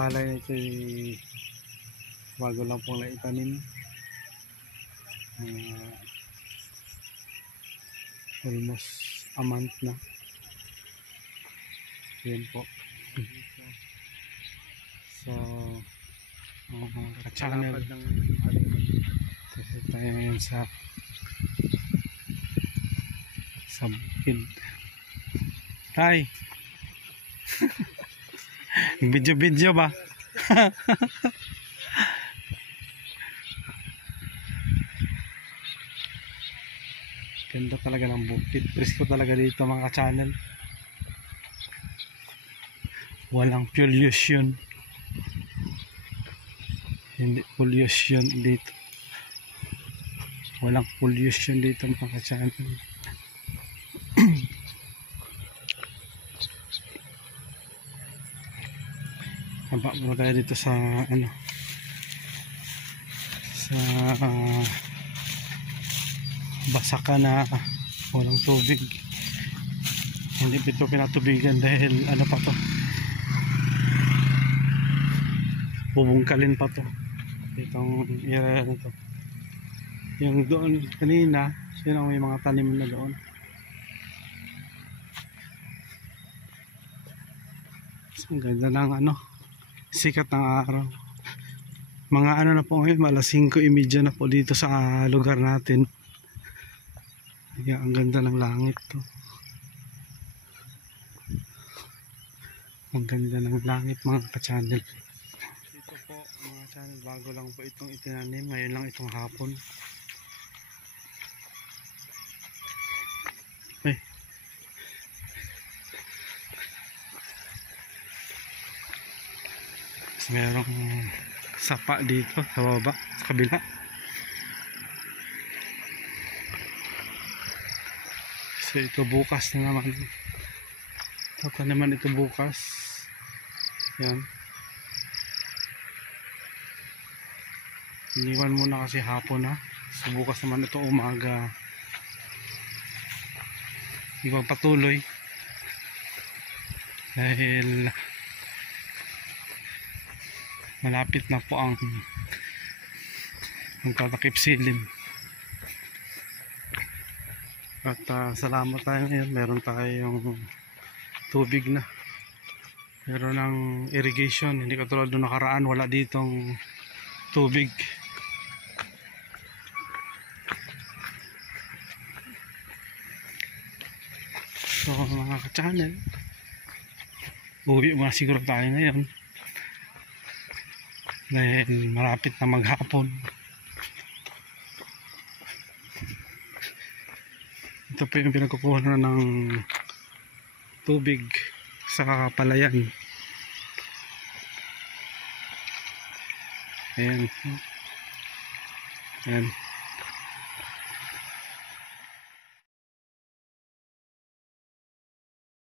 palay na ito bago lang pong naitanim. Almost a month na. Yan po. So ka-channel tayo ngayon sa bukid. Hi. Video ba? Ganda talaga ng bukid. Presko talaga dito mga ka-channel. Walang pollution. Hindi pollution dito. Walang pollution dito mga ka-channel. Haba mo tayo dito sa sa basaka na walang tubig. Hindi ito pinatubigan dahil pa to, bubungkalin pa to itong area na to. Yung doon kanina yun ang may mga tanim na doon. So, ang ganda ng sikat ng araw. Mga na po ngayon, alas 5:30 na po dito sa lugar natin. Kaya ang ganda ng langit to. Ang ganda ng langit mga ka-channel. Ito po mga channel, bago lang po itong itinanim. Ngayon lang itong hapon. Merong sapa dito sa baba, sa kabila. So ito bukas na naman. Ito naman ito bukas. Yan. Iniwan muna kasi hapon na. So bukas naman ito umaga. Ibang patuloy. Dahil malapit na po ang tatakip silim. At salamat tayo ngayon, meron tayong tubig na, meron ng irrigation. Hindi katulad nung nakaraan, wala ditong tubig. So mga ka-channel, uwi muna siguro tayo ngayon dahil malapit na maghapon. Ito po yung pinagkukuha na ng tubig sa palayan. Ayan. Ayan.